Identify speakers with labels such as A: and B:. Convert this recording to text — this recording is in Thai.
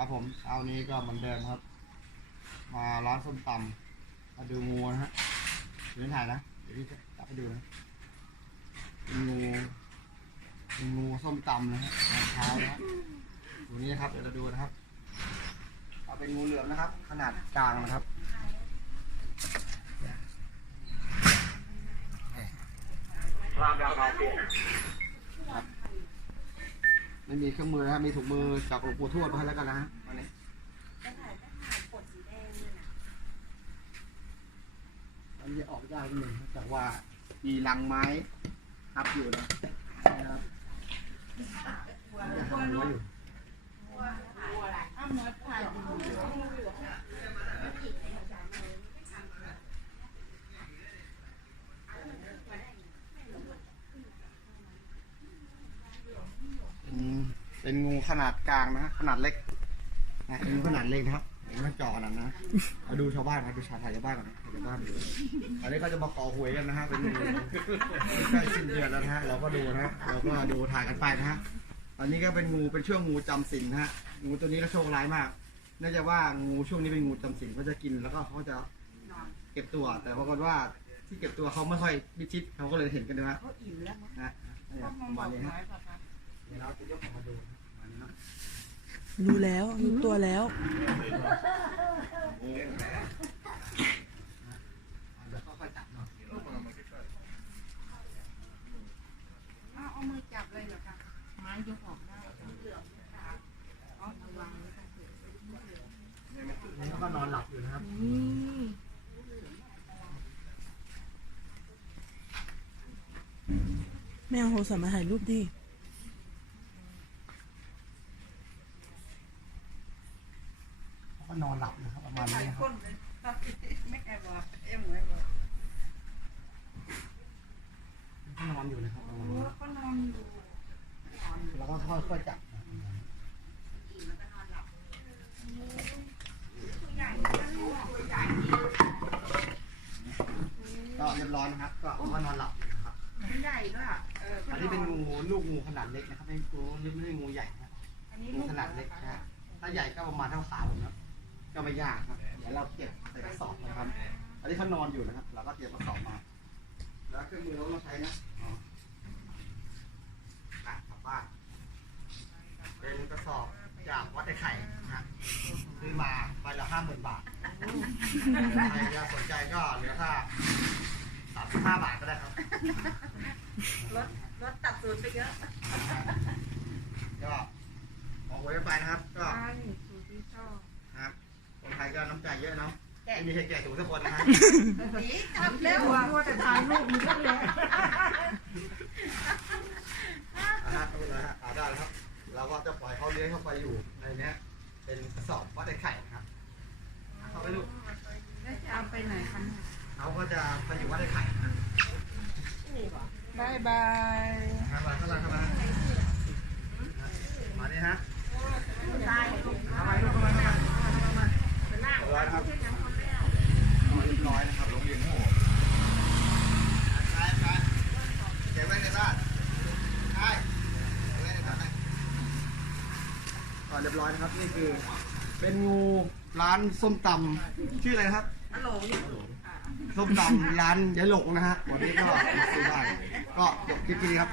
A: ครับผมเช้านี้ก็เหมือนเดิมครับ มาร้านส้มตำมาดูงูนะฮะเดี๋ยวถ่ายนะเดี๋ยวพี่จะจับให้ดูนะงูงูส้มตำนะฮะเช้านะฮะตัวนี้นะครับเดี๋ยวเราดูนะครับเอาเป็นงูเหลือมนะครับ ขนาดกลางนะครับครับ ไม่มีเครื่องมือนะฮะมีถุงมือจากหลวงปู่ทวดมาให้แล้วกันนะฮะวันนี้มันจะออกยากนิดนึงเนื่องจากว่ามีรังไม้ทับอยู่นะนะครับมันจะหาหัวอยู่เป็นเป็น งูขนาดกลางนะฮะขนาดเล็กนะเป็นงูขนาดเล็กนะครับไม่ต้องเจอขนาดนั้นนะมาดูชาวบ้านครับดูชาวไทยชาวบ้านก่อนนะชาวบ้านดูอันนี้ก็จะมาขอหวยกันนะฮะเป็นงูใกล้สิ้นเดือนแล้วนะฮะเราก็ดูนะฮะเราก็ดูถ่ายกันไปนะฮะอันนี้ก็เป็นงูเป็นช่วงงูจำศีลนะฮะงูตัวนี้ก็โชคร้ายมากเนื่องจากว่างูช่วงนี้เป็นงูจำศีลเขาจะกินแล้วก็เขาจะเก็บตัว แต่ปรากฏว่าที่เก็บตัวเขาไม่ค่อยมิดชิดเขาก็เลยเห็นกันนะฮะ
B: เขาอิ่มแล้วมั้ง
A: นะเนี่ยประมาณนี้ฮะเดี๋ยวเราจะยกออกมาดู รู้
C: แล้วรู้ตัวแล้ว
A: เดี๋ยวค่อยๆจับหน่อย
B: เอาเอามือจับเลยเหรอคะไม้ยกออกได้เอาระวังนะคะ
A: นี่เขาก็นอนหลับอยู่นะครับ
C: แมวโทรศัพท์มาถ่ายรูปดิ
A: เขาก็ นอนหลับนะครับประมาณนี้นะครับ
B: ไม่แอบบอกเอ็มไม่บอก
A: เขานอนอยู่นะครับประมาณ
B: โอ้
A: นี้
B: ก็นอนอยู่
A: แล้วก็ค่อยๆจับนะก็เรียบร้อยนะครับ ก็เขาก็นอนหลับอยู่นะครับ
B: มันใหญ่ด้วยอะเออ
A: อันนี้เป็นงูลูกงูขนาดเล็กนะครับไม่งูไม่ใช่งูใหญ่นะ
B: อันนี้
A: งู
B: ลูก
A: ขนาดเล็กนะฮะถ้าใหญ่ก็ประมาณเท่าขาผมนะครับ ก็ไม่ยากครับ เดี๋ยวเราเก็บใส่กระสอบนะครับ อันนี้เขานอนอยู่นะครับ เราก็เตรียมกระสอบมา แล้วเครื่องมือเราต้องใช้นะอ๋ออะกลับบ้าน เป็นกระสอบจากวัดไอ้ไข่นะฮะซื้อมาไปละห้าหมื่นบาท ใครจะสนใจก็เหลือค่าสามสิบห้าบาทก็ได้ครับ
B: รถรถตัดสูตรไปเยอะ
A: ออกไว้ไปนะครับ ก็
B: ใช่สูตรที่ชอบ
A: นะครับคนไทยก็น้ำใจเยอะเนาะไม่มีใครแก่ถูกสักคนนะฮะ
B: หนีกลับเร็วมัวแต่ถ่ายรูปมันก็เลย
A: อ่าฮะไม่เป็นไรฮะอ่าได้แล้วครับ เราก็จะปล่อยเขาเลี้ยงเข้าไปอยู่ในเนี้ย เป็นกระสอบวัดไอ้ไข่นะครับอะเข้าไปลูก
B: แล้วจะเอาไปไหนคะ
A: เขาก็จะไปอยู่วัดไอ้ไข่นะ
B: บายบาย
A: ครับมาเข้ามาเข้ามามานี่ฮะ
B: ตาย
A: เข้ามาลูกเข้ามาเข้ามาเข้ามาเรียบร้อยนะครับเอามาเรียบร้อยนะครับลงเรียนโม่ใช่ใช่เก็บไว้ในบ้านใช่เก็บไว้ในบ้านไหนก่ อนเรียบร้อยนะครับ นี่คือ เป็นงูร้านส้มตำชื่ออะไรนะครับ
B: ฮัลโหล
A: ส้มตำร้านยายหลงนะฮะวันนี้ก็ซื้อบ้านก็จบคลิปนี้ครับ